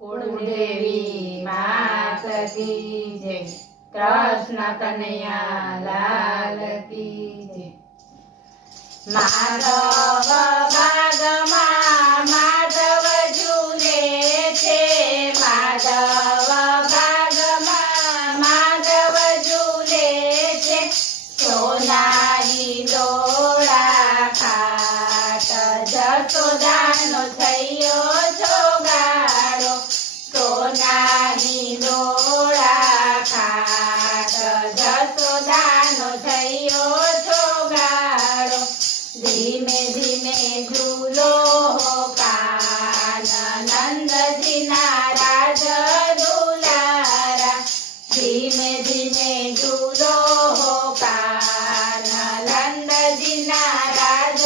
કુળદેવી માત કી જય, કૃષ્ણ કનૈયા લાલ કી જય। માધવ ભાગમાં માધવ ઝૂલે છે, માધવ ભાગમાં માધવ ઝૂલે છે, સોનાની ડોળા ખાટ જશોદાનો થયો જોગાડો, સોનાની ડોળા ખાટ જશોદાનો થયો જોગાડો, ધીમે ધીમે ઝૂલો કાન નંદજીના રાજ દુલારા, ધીમે ધીમે ઝૂલો કાન નંદજીના રાજ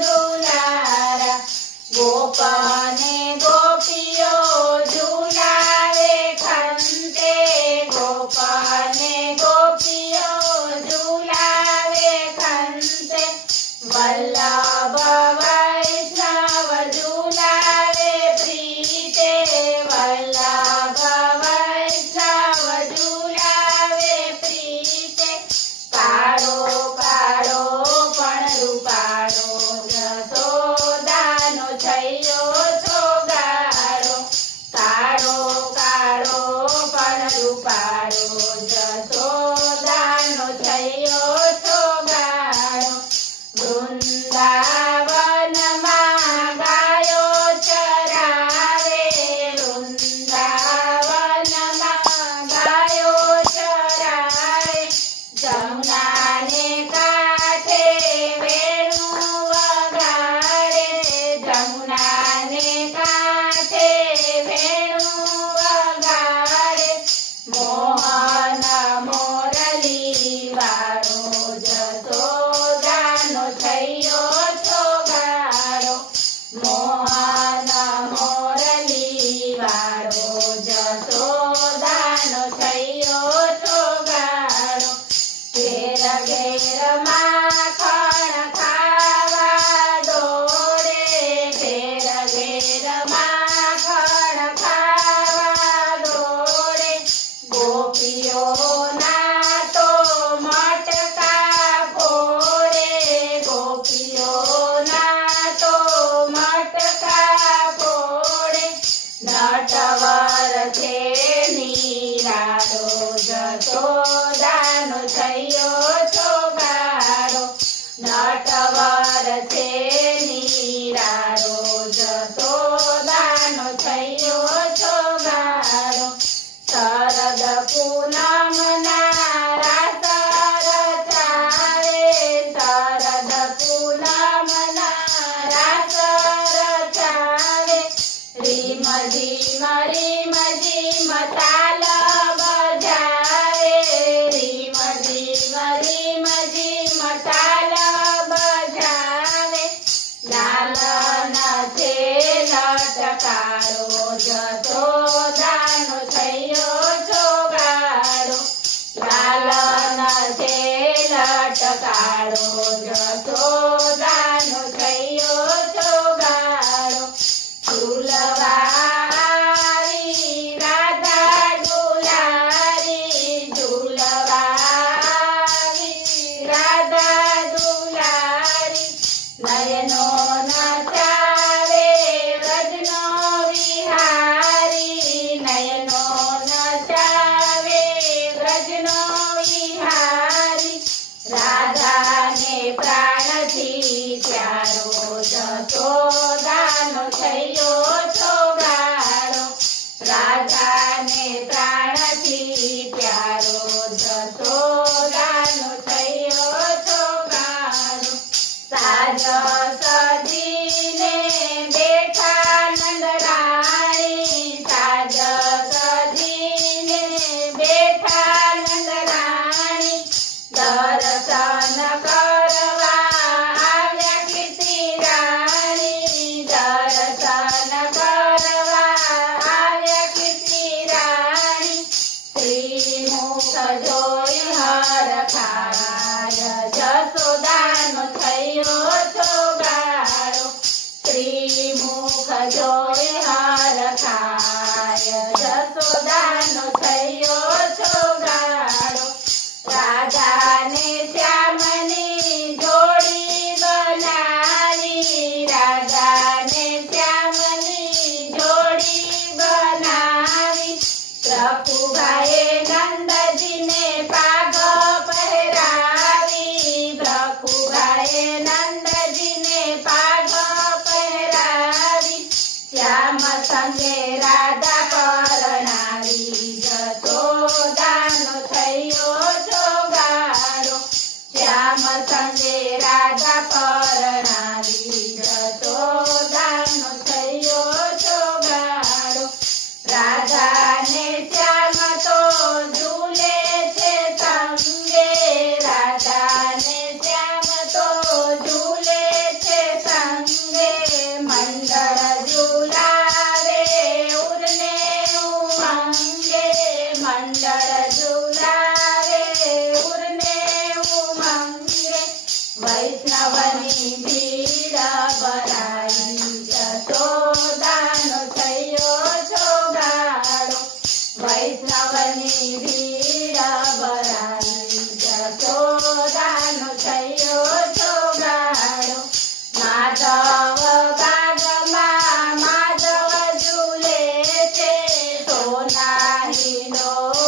દુલારા, ગોપને ગોપીઓ ઝૂલાવે ખંતે, ગોપને ગોપીઓ ઝૂલાવે ખંતે, વલ્લભ વૈષ્ણવ ઝૂલાવે પ્રીતે, વલ્લભ વૈષ્ણવ ઝૂલાવે પ્રીતે, કાળો કાળો પણ રૂપાળો જશોદાનો થયો જોગાડો, કાળો કાળો પણ રૂપાળો જશોદાનો થયો જોગાડો, વૃંદાવનમાં ગાયો ચરાવે, વૃંદાવનમાં ગાયો ચરાવે, જમુનાને કાંઠે વેણું વગાડે, જમુનાને કાંઠે વેણું વગાડે, મોહન મોરલી વાળો જશોદાનો થયો જોગાડો, મોહન મોરલી વાળો જશોદાનો થયો જોગાડો, ઘેર ઘેર માખણ ખાવા દોડે, ઘેર ઘેર માખણ ખાવા દોડે, ગોપીઓના તો મટકા ફોડે, ગોપીઓના તો મટકા ફોડે, નટવર છે નિરાળો જશોદાનો થયો જોગાડો, નટવર છે નિરાળો જશોદાનો થયો જોગાડો, શરદ પૂનમના રાસ રચાવે, શરદ પૂનમના રાસ રચાવે, રીમ ઝીમ તાલ બજાવે, રીમ ઝીમ તાલ બજાવે, લાલન છે લટકારો જશોદાનો થયો જોગાડો, લાલન છે લટકારો જશોદાનો થયો જોગાડો, ઝૂલવારી રાધા દુલારી, ઝૂલવારી રાધા દુલારી, નયનો નચાવે વ્રજનો વિહારી, નયનો નચાવે વ્રજનો વિહારી, રાધાને પ્રાણથી પ્યારો જશોદાનો થયો જોગાડો, રાધાને પ્રાણથી પ્યારો જશોદાનો થયો જોગાડો, સાજ સજીને બેઠા નંદરાણી, સાજ સજીને બેઠા નંદરાણી, દર્શન કરવા આવ્યા કીર્તિ રાણી, દર્શન કરવા આવ્યા કીર્તિ રાણી, શ્રીમુખ જોઈ હરખાય જશોદાનો થયો જોગાડો, શ્રીમુખ જોઈ હરખાય વૈષ્ણવની ભીડ ભરાઈ જશોદાનો થયો જોગાડો વૈષ્ણવની ભીડ ભરાઈ જશોદાનો થયો જોગાડો માધવ બાગમાં માધવ ઝૂલે છે સોનાહીનો